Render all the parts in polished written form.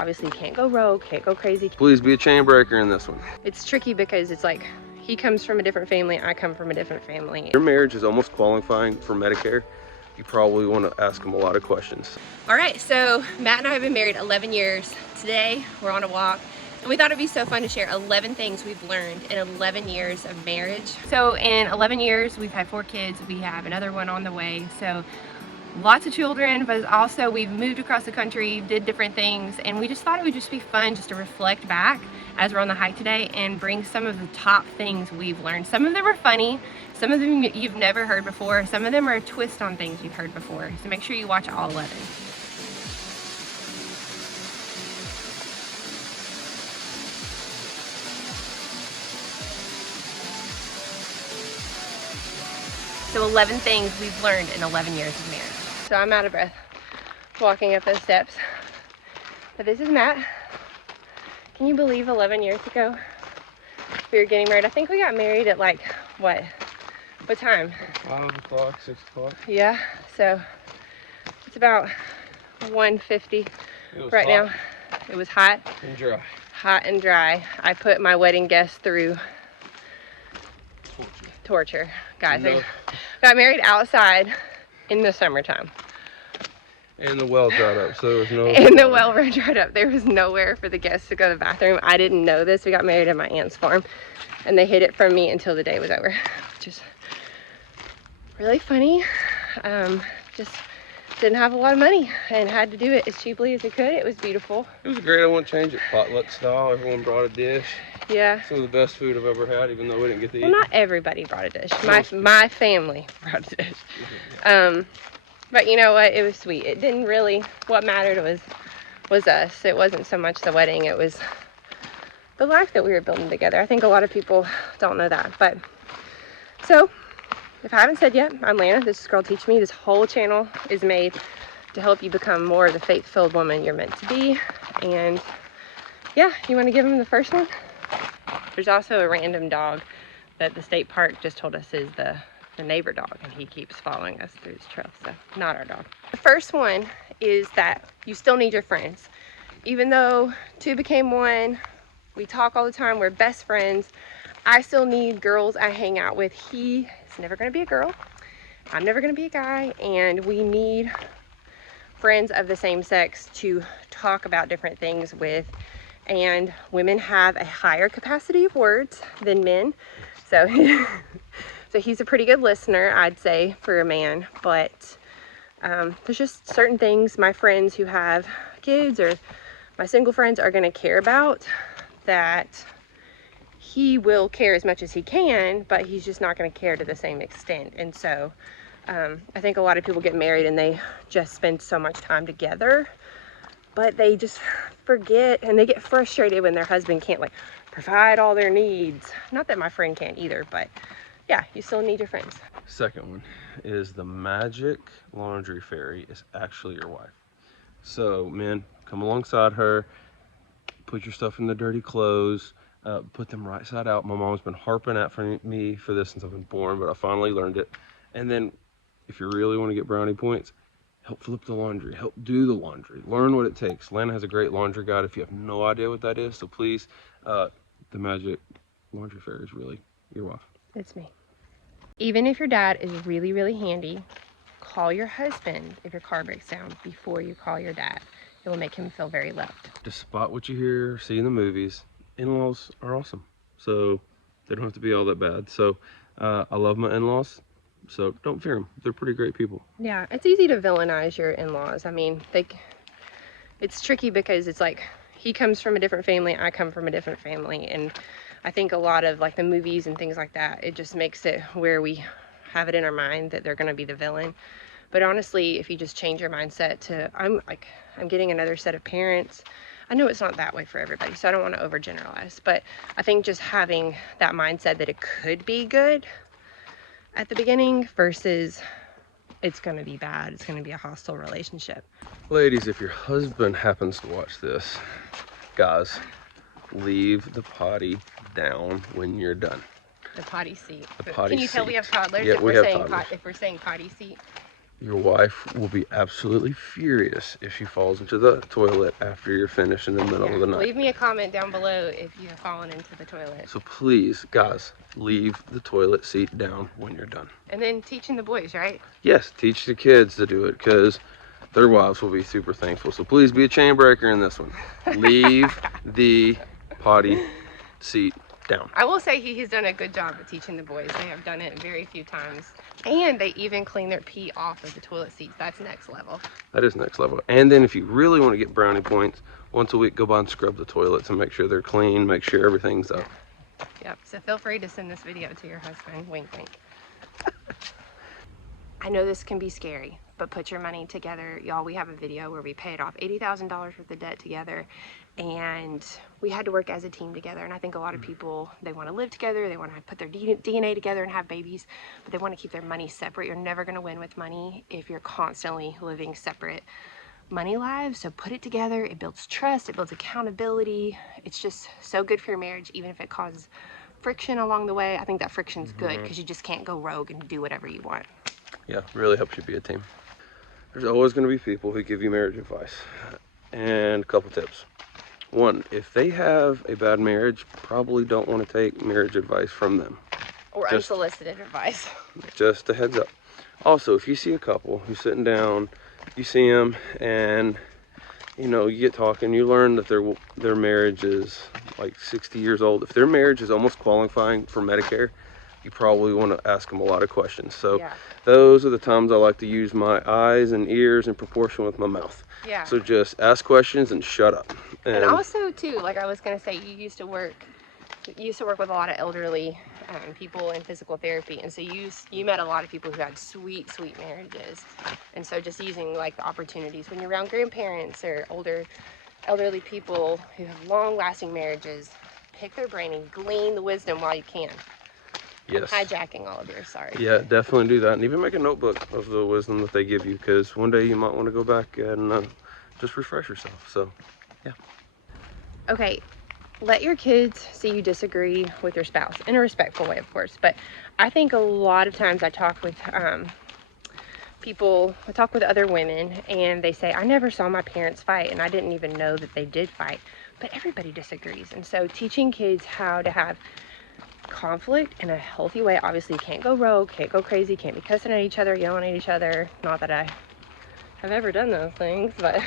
Obviously you can't go rogue, can't go crazy. Please be a chain breaker in this one. It's tricky because it's like, he comes from a different family, I come from a different family. Your marriage is almost qualifying for Medicare. You probably want to ask them a lot of questions. All right, so Matt and I have been married 11 years. Today, we're on a walk, and we thought it'd be so fun to share 11 things we've learned in 11 years of marriage. So in 11 years, we've had 4 kids. We have another one on the way. So lots of children, but also we've moved across the country, did different things, and we just thought it would just be fun just to reflect back as we're on the hike today and bring some of the top things we've learned. Some of them are funny, some of them you've never heard before, some of them are a twist on things you've heard before. So make sure you watch all 11. So 11 things we've learned in 11 years of marriage. So I'm out of breath walking up those steps. But this is Matt. Can you believe 11 years ago we were getting married? I think we got married at like, what time? 5 o'clock, 6 o'clock. Yeah, so it's about 1:50 right now. It was hot and dry. Hot and dry. I put my wedding guests through torture. Guys, I got married outside in the summertime. And the well dried up, so there was no... And the well dried up. There was nowhere for the guests to go to the bathroom. I didn't know this. We got married at my aunt's farm, and they hid it from me until the day was over, which is really funny. Just didn't have a lot of money and had to do it as cheaply as we could. It was beautiful. It was great. I wouldn't change it. Potluck style. Everyone brought a dish. Yeah. Some of the best food I've ever had, even though we didn't get to eat. Well, not everybody brought a dish. My family brought a dish. But you know what? It was sweet. It didn't really, what mattered was us. It wasn't so much the wedding. It was the life that we were building together. I think a lot of people don't know that. But so, if I haven't said yet, I'm Lana. This is Girl Teach Me. This whole channel is made to help you become more of the faith-filled woman you're meant to be. And yeah, you want to give them the first one? There's also a random dog that the state park just told us is the neighbor dog, and he keeps following us through this trail, so not our dog. The first one is that you still need your friends. Even though 2 became 1, we talk all the time, we're best friends, I still need girls I hang out with. He is never going to be a girl, I'm never going to be a guy, and we need friends of the same sex to talk about different things with. And women have a higher capacity of words than men, so so he's a pretty good listener, I'd say, for a man. But there's just certain things my friends who have kids or my single friends are going to care about that he will care as much as he can, but he's just not going to care to the same extent. And so I think a lot of people get married and they just spend so much time together, but they just forget and they get frustrated when their husband can't like provide all their needs. Not that my friend can't either, but yeah, you still need your friends. Second one is the magic laundry fairy is actually your wife. So men, come alongside her, put your stuff in the dirty clothes, put them right side out. My mom's been harping at me for this since I've been born, but I finally learned it. And then if you really want to get brownie points, help flip the laundry, help do the laundry, learn what it takes. Lana has a great laundry guide if you have no idea what that is, so please, the magic laundry fairy is really your wife. It's me. Even if your dad is really, really handy, call your husband if your car breaks down before you call your dad. It will make him feel very loved. Despite what you hear, see in the movies, in-laws are awesome. So they don't have to be all that bad. So I love my in-laws, so don't fear them. They're pretty great people. Yeah, it's easy to villainize your in-laws. I mean, it's tricky because it's like, he comes from a different family, I come from a different family, and I think a lot of like the movies and things like that, it just makes it where we have it in our mind that they're going to be the villain. But honestly, if you just change your mindset to, I'm getting another set of parents. I know it's not that way for everybody, so I don't want to overgeneralize, but I think just having that mindset that it could be good at the beginning versus it's going to be bad, it's going to be a hostile relationship. Ladies, if your husband happens to watch this, guys, leave the potty down when you're done. The potty seat. The potty Can you tell seat. we have toddlers? Yeah, if we we're have saying toddlers. if we're saying potty seat? your wife will be absolutely furious if she falls into the toilet after you're finished in the middle of the night. Leave me a comment down below if you have fallen into the toilet. So please, guys, leave the toilet seat down when you're done. And then teaching the boys, right? Yes, teach the kids to do it, because their wives will be super thankful. So please be a chain breaker in this one. Leave the potty seat down. I will say he's done a good job of teaching the boys. They have done it very few times. And they even clean their pee off of the toilet seats. That's next level. That is next level. And then if you really want to get brownie points, once a week go by and scrub the toilets and make sure they're clean, make sure everything's up. Yep, so feel free to send this video to your husband. Wink, wink. I know this can be scary, but put your money together. Y'all, we have a video where we paid off $80,000 worth of debt together, and we had to work as a team together. And I think a lot of people, they want to live together, they want to put their DNA together and have babies, but they want to keep their money separate. You're never going to win with money if you're constantly living separate money lives. So put it together. It builds trust, it builds accountability. It's just so good for your marriage, even if it causes friction along the way. I think that friction's good, because you just can't go rogue and do whatever you want. Yeah, really helps you be a team. There's always going to be people who give you marriage advice. And a couple tips. One, if they have a bad marriage, probably don't want to take marriage advice from them. Or unsolicited advice. Just a heads up. Also, if you see a couple who's sitting down, you see them, and you get talking, you learn that their marriage is like 60 years old. If their marriage is almost qualifying for Medicare, you probably want to ask them a lot of questions. So those are the times I like to use my eyes and ears in proportion with my mouth. Yeah. So just ask questions and shut up. And also too, like I was gonna say, you used to work with a lot of elderly people in physical therapy, and so you met a lot of people who had sweet marriages. And so just using like the opportunities when you're around grandparents or elderly people who have long-lasting marriages, pick their brain and glean the wisdom while you can. Yes. I'm hijacking all of yours, sorry. Yeah, definitely do that, and even make a notebook of the wisdom that they give you, because one day you might want to go back and just refresh yourself. So yeah. Okay, let your kids see you disagree with your spouse in a respectful way, of course. But I think a lot of times I talk with people, I talk with other women, and they say, I never saw my parents fight, and I didn't even know that they did fight. But everybody disagrees. And so teaching kids how to have conflict in a healthy way. Obviously, you can't go rogue, can't go crazy, can't be cussing at each other, yelling at each other. Not that I have ever done those things, but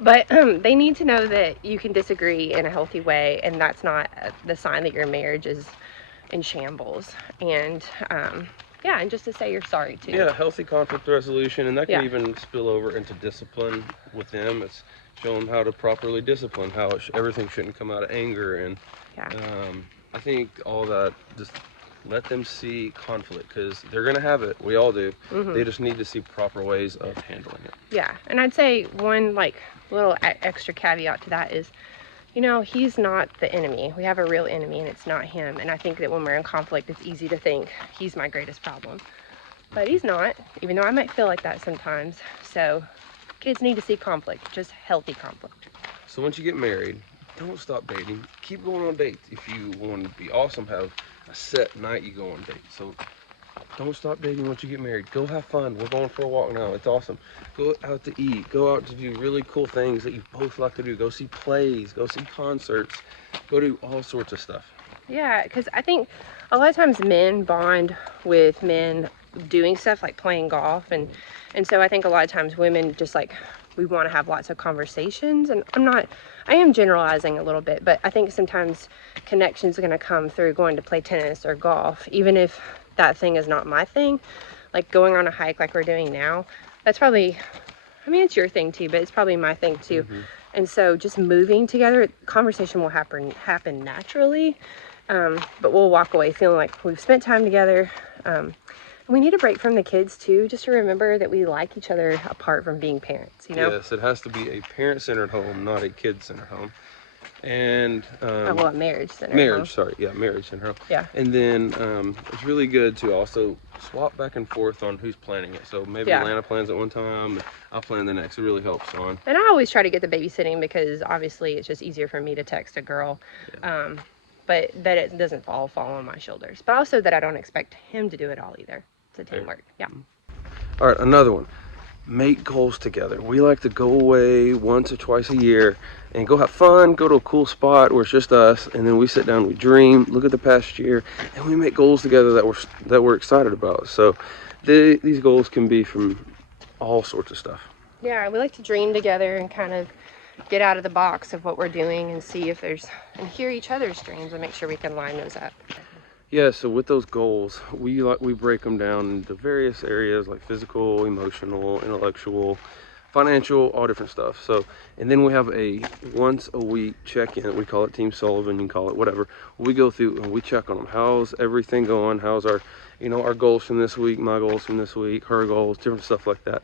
but they need to know that you can disagree in a healthy way, and that's not the sign that your marriage is in shambles. And yeah, and just to say you're sorry too. Yeah, healthy conflict resolution, and that can even spill over into discipline with them. It's show them how to properly discipline, how everything shouldn't come out of anger, and I think all that, just let them see conflict, because they're going to have it. We all do. They just need to see proper ways of handling it. Yeah, and I'd say one like little extra caveat to that is, he's not the enemy. We have a real enemy, and it's not him. And I think that when we're in conflict, it's easy to think he's my greatest problem. But he's not, even though I might feel like that sometimes. So kids need to see conflict, just healthy conflict. So once you get married, don't stop dating. Keep going on dates. If you want to be awesome, have a set night you go on dates. So don't stop dating once you get married. Go have fun. We're going for a walk now. It's awesome. Go out to eat. Go out to do really cool things that you both like to do. Go see plays. Go see concerts. Go do all sorts of stuff. Yeah, because I think a lot of times men bond with men doing stuff like playing golf. And so I think a lot of times women just like, we want to have lots of conversations. And I am generalizing a little bit, but I think sometimes connections are going to come through going to play tennis or golf, even if that thing is not my thing. Like going on a hike like we're doing now, that's probably, it's your thing too, but it's probably my thing too. And so just moving together, conversation will happen naturally, but we'll walk away feeling like we've spent time together. We need a break from the kids too, just to remember that we like each other apart from being parents, Yes, it has to be a parent-centered home, not a kid-centered home. And a marriage-centered home. Marriage-centered home. Yeah. And then it's really good to also swap back and forth on who's planning it. So maybe Alana plans it one time, and I'll plan the next. It really helps on. And I always try to get the babysitting, because obviously it's just easier for me to text a girl. But that it doesn't fall on my shoulders. But also that I don't expect him to do it all either. It's a teamwork. Yeah. All right, another one. Make goals together. We like to go away once or twice a year and go have fun, go to a cool spot where it's just us, and then we sit down, we dream, look at the past year, and we make goals together that we're excited about. So these goals can be from all sorts of stuff. Yeah, we like to dream together and kind of get out of the box of what we're doing and see if there's, and hear each other's dreams and make sure we can line those up. Yeah, so with those goals, we break them down into various areas like physical, emotional, intellectual, financial, all different stuff. So, and then we have a once a week check-in. We call it Team Sullivan, you can call it whatever. We go through and we check on them. How's everything going? How's our, our goals from this week, my goals from this week, her goals, different stuff like that.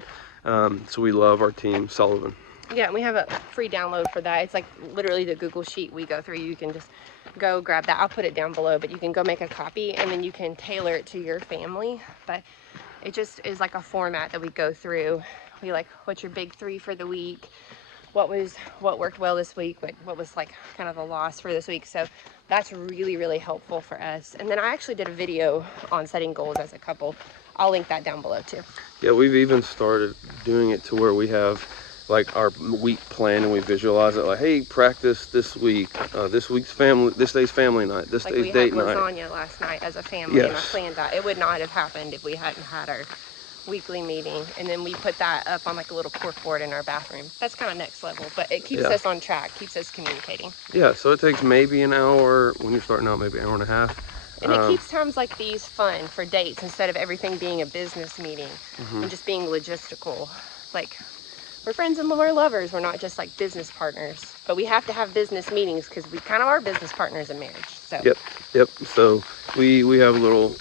So we love our Team Sullivan. Yeah, we have a free download for that. It's like literally the Google sheet we go through. You can just go grab that. I'll put it down below, but you can go make a copy and then you can tailor it to your family. But it just is like a format that we go through. We like, what's your big 3 for the week? What worked well this week? What was like kind of a loss for this week? So that's really, really helpful for us. And then I actually did a video on setting goals as a couple. I'll link that down below too. Yeah, we've even started doing it to where we have like our week plan and we visualize it like, hey, practice this week, this day's family night, this day's date night. Like we had lasagna last night as a family, and I planned that. It would not have happened if we hadn't had our weekly meeting, and then we put that up on like a little cork board in our bathroom. That's kind of next level, but it keeps us on track, keeps us communicating. Yeah, so it takes maybe an hour when you're starting out, maybe an hour and a half. And it keeps times like these fun for dates instead of everything being a business meeting and just being logistical. Like, we're friends and we're lovers. We're not just like business partners, but we have to have business meetings because we kind of are business partners in marriage. So. Yep. So we have little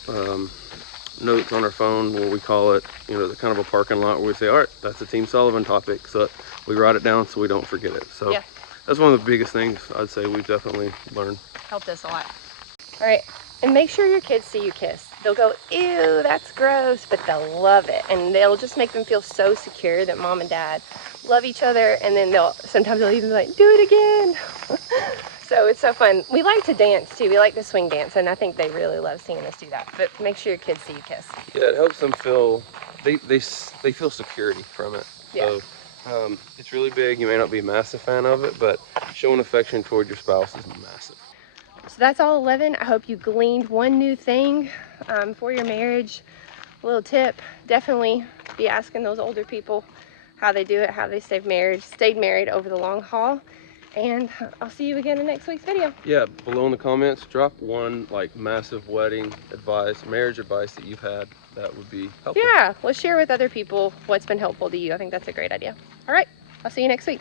notes on our phone where we call it, the kind of a parking lot where we say, all right, that's a Team Sullivan topic. So we write it down so we don't forget it. So that's one of the biggest things I'd say we've definitely learned. Helped us a lot. All right. And make sure your kids see you kiss. They'll go, ew, that's gross, but they'll love it. And they'll just make them feel so secure that mom and dad love each other. And then sometimes they'll even be like, do it again. So it's so fun. We like to dance too. We like to swing dance. And I think they really love seeing us do that. But make sure your kids see you kiss. Yeah, it helps them feel, they feel security from it. Yeah. So it's really big. You may not be a massive fan of it, but showing affection toward your spouse is massive. So that's all 11. I hope you gleaned one new thing for your marriage. A little tip, definitely be asking those older people how they do it, how they stayed married over the long haul. And I'll see you again in next week's video. Yeah, below in the comments, drop one like massive wedding advice, marriage advice that you've had that would be helpful. Yeah, let's share with other people what's been helpful to you. I think that's a great idea. All right, I'll see you next week.